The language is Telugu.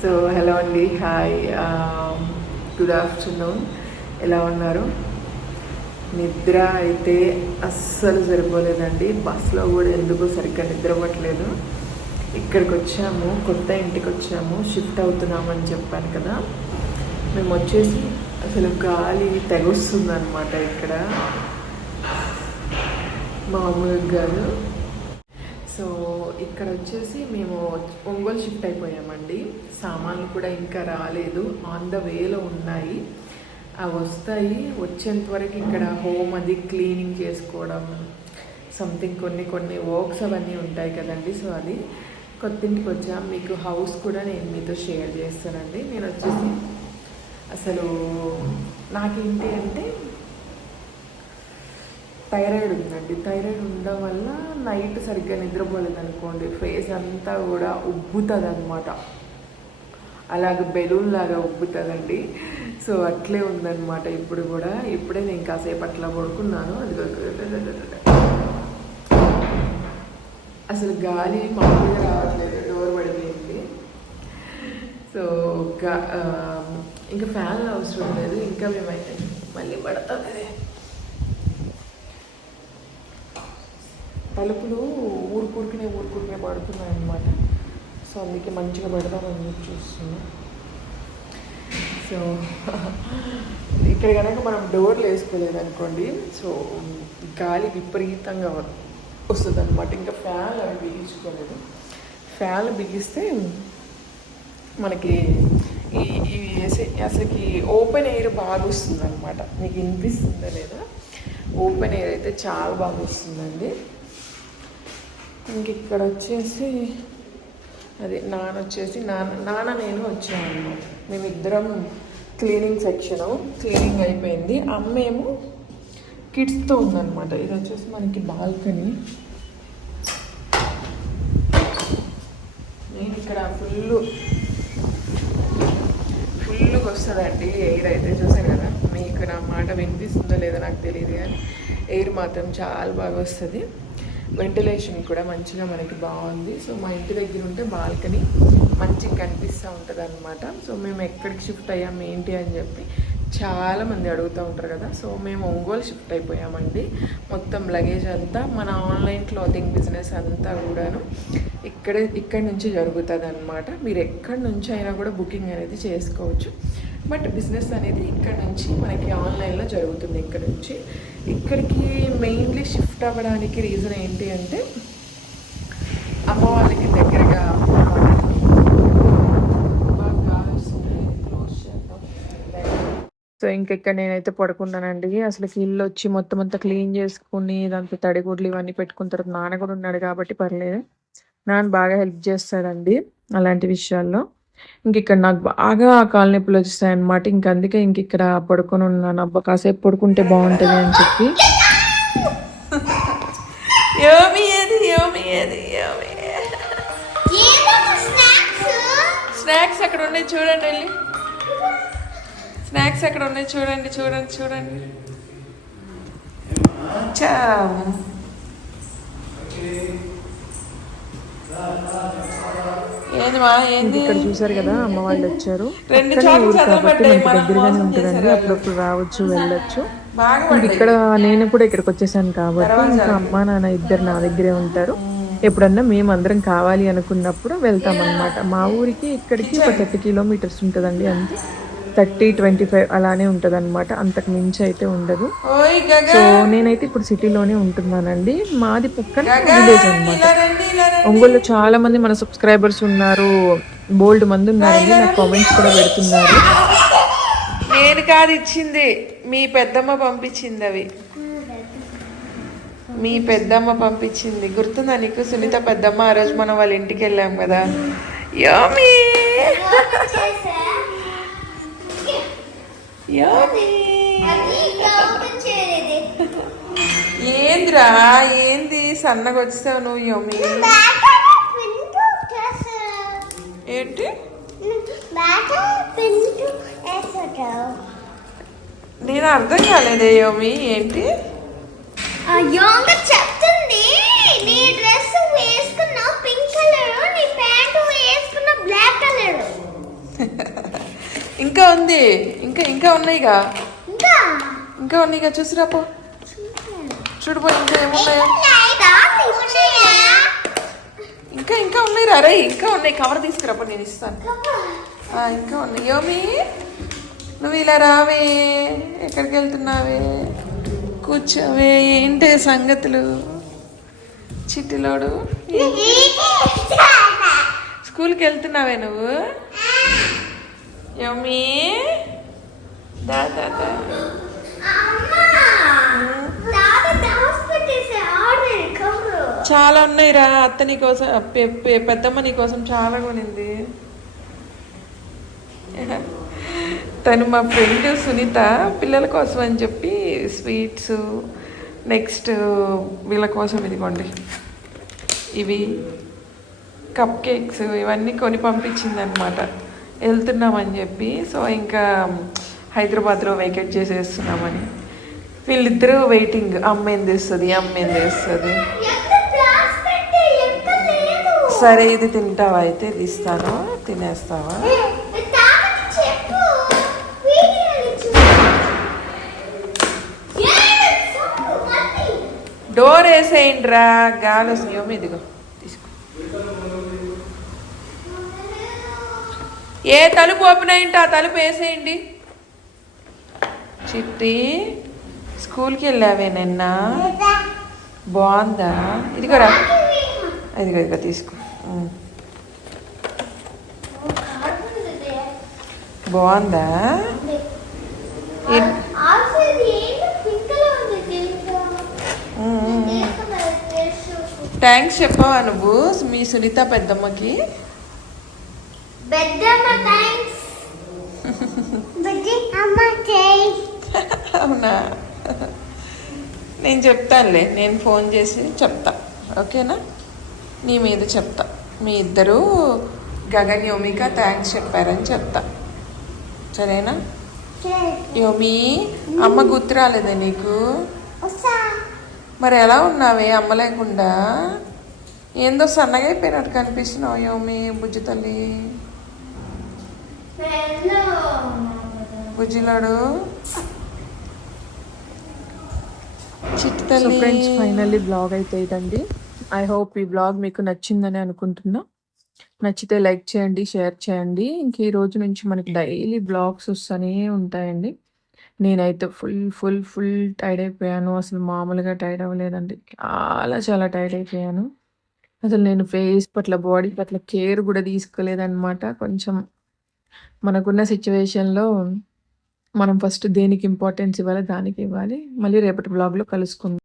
సో హలో అండి. హాయ్ గుడ్ ఆఫ్టర్నూన్ ఎలా ఉన్నారు? నిద్ర అయితే అస్సలు సరిపోలేదండి బస్సులో కూడా ఎందుకు సరిగ్గా నిద్ర ఇక్కడికి వచ్చాము కొత్త ఇంటికి వచ్చాము షిఫ్ట్ అవుతున్నామని చెప్పాను కదా. మేము వచ్చేసి అసలు గాలి తెగొస్తుంది అనమాట ఇక్కడ మామూలుగా కాదు సో ఇక్కడ వచ్చేసి మేము ఒంగోలు షిఫ్ట్ అయిపోయామండి. సామాన్లు కూడా ఇంకా రాలేదు. ఆన్ ద వేలో ఉన్నాయి. అవి వస్తాయి. వచ్చేంత వరకు ఇక్కడ హోమ్ అది క్లీనింగ్ చేసుకోవడం సంథింగ్ కొన్ని కొన్ని వర్క్స్ అవన్నీ ఉంటాయి కదండి. సో అది కొత్త ఇంటికి వచ్చాం. మీకు హౌస్ కూడా నేను మీతో షేర్ చేస్తానండి. నేను వచ్చేసి అసలు నాకేంటి అంటే థైరాయిడ్ ఉందండి. థైరాయిడ్ ఉండడం వల్ల నైట్ సరిగ్గా నిద్రపోలేదు అనుకోండి ఫేస్ అంతా కూడా ఉబ్బుతుంది అనమాట అలాగ బెలూన్ లాగా ఉబ్బుతుందండి. సో అట్లే ఉందన్నమాట ఇప్పుడు కూడా. ఇప్పుడే నేను కాసేపు అట్లా పడుకున్నాను. అది అసలు గాలి మామూలుగా రావట్లేదు. డోర్ పడిపోయింది. సో ఇంకా ఫ్యాన్ అవసరం లేదు. ఇంకా మేమైతే మళ్ళీ పడుతుంది తలుపులు ఊరుకూరికినే ఊరుకూరికినే పడుతున్నాయి అన్నమాట సో అందుకే మంచిగా పెడదామని చూస్తున్నా. సో ఇక్కడ కనుక మనం డోర్లు వేసుకోలేదు అనుకోండి సో గాలి విపరీతంగా వస్తుంది అనమాట ఇంకా ఫ్యాన్ అవి బిగించుకోలేదు. ఫ్యాన్ బిగిస్తే మనకి ఈ ఇవి వేసే- అసలుకి ఓపెన్ ఎయిర్ బాగా వస్తుంది అనమాట మీకు వినిపిస్తుందా లేదా? ఓపెన్ ఎయిర్ అయితే చాలా బాగా వస్తుందండి. ఇంక ఇక్కడ వచ్చేసి అది నాన్న వచ్చేసి నాన్న నాన్న నేను వచ్చాను. మేమిద్దరం క్లీనింగ్ సెక్షన్ క్లీనింగ్ అయిపోయింది. అమ్మేమో కిడ్స్తో ఉందన్నమాట. ఇది వచ్చేసి మనకి బాల్కనీ. నేను ఇక్కడ ఫుల్ ఫుల్గా వస్తుందండి ఎయిర్ అయితే చూసాను కదా? మీకు నా మాట వినిపిస్తుందో లేదో నాకు తెలియదు కానీ ఎయిర్ మాత్రం చాలా బాగా వస్తుంది. వెంటిలేషన్ కూడా మంచిగా మనకి బాగుంది. సో మా ఇంటి దగ్గర ఉంటే బాల్కనీ మంచిగా కనిపిస్తూ ఉంటుంది అనమాట సో మేము ఎక్కడికి షిఫ్ట్ అయ్యాము ఏంటి అని చెప్పి చాలామంది అడుగుతూ ఉంటారు కదా. సో మేము ఒంగోలు షిఫ్ట్ అయిపోయామండి. మొత్తం లగేజ్ అంతా మన ఆన్లైన్ క్లాతింగ్ బిజినెస్ అంతా కూడాను ఇక్కడే ఇక్కడి నుంచి జరుగుతుంది అనమాట మీరు ఎక్కడి నుంచి అయినా కూడా బుకింగ్ అనేది చేసుకోవచ్చు. బట్ బిజినెస్ అనేది ఇక్కడ నుంచి మనకి ఆన్లైన్లో జరుగుతుంది ఇక్కడ నుంచి. ఇక్కడికి మెయిన్లీ షిఫ్ట్ అవ్వడానికి రీజన్ ఏంటి అంటే అమ్మ వాళ్ళకి దగ్గరగా సో ఇంకెక్కడ నేనైతే పడుకున్నానండి అసలు ఇల్లు వచ్చి మొత్తం అంతా క్లీన్ చేసుకుని దాంతో తడిగుడ్లు ఇవన్నీ పెట్టుకున్న తర్వాత నాన్న కూడా ఉన్నాడు కాబట్టి పర్లేదు. నాన్న బాగా హెల్ప్ చేస్తాడండి అలాంటి విషయాల్లో. ఇంక ఇక్కడ నాకు బాగా కాలు నొప్పులు వచ్చేస్తాయి అనమాట ఇంక అందుకే ఇంక ఇక్కడ పడుకొని ఉన్నాను. అబ్బా కాసేపు పడుకుంటే బాగుంటుంది అని చెప్పి. యోమి ఏది? యోమి ఏది? యోమి స్నాక్స్ అక్కడ ఉన్నాయి చూడండి వెళ్ళి. స్నాక్స్ అక్కడ ఉన్నాయి చూడండి చూడండి చూడండి. చా. ఇక్కడ చూసారు కదా అమ్మ వాళ్ళు వచ్చారు. ఊరు కాబట్టి మనకి దగ్గరగానే ఉంటుందండి. అప్పుడప్పుడు రావచ్చు వెళ్ళొచ్చు. ఇక్కడ నేను కూడా ఇక్కడికి వచ్చేసాను కాబట్టి ఇంకా అమ్మ నాన్న ఇద్దరు నా దగ్గరే ఉంటారు. ఎప్పుడన్నా మేము అందరం కావాలి అనుకున్నప్పుడు వెళ్తాం అనమాట మా ఊరికి ఇక్కడికి ఒక థర్టీ కిలోమీటర్స్ ఉంటుందండి అంతే. థర్టీ ట్వంటీ ఫైవ్ అలానే ఉంటుంది అనమాట అంతకు మించి అయితే ఉండదు. ఓయ్ గగ సో నేనైతే ఇప్పుడు సిటీలోనే ఉంటున్నానండి. మాది పక్కన విలేజ్ అనమాట ఒంగోలులో చాలా మంది మన సబ్స్క్రైబర్స్ ఉన్నారు. బోల్డ్ మంది ఉన్నారండి. నాకు కామెంట్స్ కూడా పెడుతున్నారు. నేను కాదు ఇచ్చింది. మీ పెద్దమ్మ పంపించింది అవి. మీ పెద్దమ్మ పంపించింది. గుర్తుందా నీకు? సునీత పెద్దమ్మ ఆ రోజు మనం వాళ్ళ ఇంటికి వెళ్ళాం కదా. యోమి యోమి ఏందిరా ఏంది? సన్నగా వచ్చావు నువ్వు యోమి ఏంటి? నేను అర్థం కాలేదే యోమి ఏంటి? చెప్తుంది. నీ డ్రెస్ వేసుకున్న పింక్ కలర్ నీ ప్యాంట్ వేసుకున్న బ్లాక్ కలర్. ఇంకా ఉంది. ఇంకా ఇంకా ఉన్నాయిగా? ఇంకా? ఇంకా ఉన్నాయిగా చూసిరాపో చూడుపో ఇంకా ఏమున్నాయో? ఇంకా ఇంకా ఉన్నాయి రా ఇంకా ఉన్నాయి. కవర్ తీసుకురాపో నేను ఇస్తాను. ఇంకా ఉన్నాయి. యోమి నువ్వు ఇలా రావే. ఎక్కడికి వెళ్తున్నావే? కూర్చోవే. ఏంటి సంగతులు? చిట్టిలోడు. స్కూల్కి వెళ్తున్నావే నువ్వు? యోమి చాలా ఉన్నాయిరా అత్త నీ కోసం పెద్దమ్మ నీ కోసం చాలా కొనింది. తను మా ఫ్రెండ్ సునీత పిల్లల కోసం అని చెప్పి స్వీట్స్ నెక్స్ట్ వీళ్ళ కోసం ఇదిగోండి. ఇవి కప్ కేక్స్ ఇవన్నీ కొని పంపించింది అనమాట వెళ్తున్నామని చెప్పి. సో ఇంకా హైదరాబాద్లో వెకేట్ చేసేస్తున్నామని. వీళ్ళిద్దరూ వెయిటింగ్. అమ్మ ఏం తెస్తుంది అమ్మ ఏం తెస్తుంది సరే ఇది తింటావా అయితే? ఇది ఇస్తాను. తినేస్తావా? డోర్ వేసేయండి రా గాలి వస్తుంది. ఏమో ఇదిగో. తీసుకో. ఏ తలుపు ఓపెన్ అయింటే ఆ తలుపు వేసేయండి. చిట్టి స్కూల్కి వెళ్ళావే నిన్న బాగుందా ఇదిగోరా ఇదిగో ఇదిగో తీసుకో. బాగుందా ఏ- థ్యాంక్స్ చెప్పావా నువ్వు మీ సునీత పెద్దమ్మకి? పెద్దమ్మ థ్యాంక్స్ బుజ్జి అమ్మ చేయి అవునా నేను చెప్తానులే నేను ఫోన్ చేసి చెప్తా ఓకేనా? నీ మీద చెప్తా. మీ ఇద్దరు గగన్ యోమిక థ్యాంక్స్ చెప్పారని చెప్తా. సరేనా? యోమి అమ్మ గుర్తు రాలేదా నీకు? మరి ఎలా ఉన్నావే అమ్మ లేకుండా? ఏందో సన్నగా అయిపోయినట్టు కనిపిస్తున్నావు యోమి బుజ్జి తల్లి. బుజ్జిలాడు? సో ఫ్రెండ్స్ ఫైనల్లీ బ్లాగ్ అయితే ఇదండి ఐ హోప్ ఈ బ్లాగ్ మీకు నచ్చిందని అనుకుంటున్నా. నచ్చితే లైక్ చేయండి షేర్ చేయండి. ఇంక ఈ రోజు నుంచి మనకి డైలీ బ్లాగ్స్ వస్తూనే ఉంటాయండి. నేనైతే ఫుల్ ఫుల్ ఫుల్ టైర్డ్ అయిపోయాను. అసలు మామూలుగా టైర్డ్ అవ్వలేదండి. చాలా చాలా టైర్డ్ అయిపోయాను. అసలు నేను ఫేస్ పట్ల బాడీ పట్ల కేర్ కూడా తీసుకోలేదన్నమాట. కొంచెం మనకున్న సిచ్యువేషన్లో మనం ఫస్ట్ దేనికి ఇంపార్టెన్స్ ఇవ్వాలి దానికి ఇవ్వాలి. మళ్ళీ రేపటి బ్లాగ్లో కలుసుకుందాం.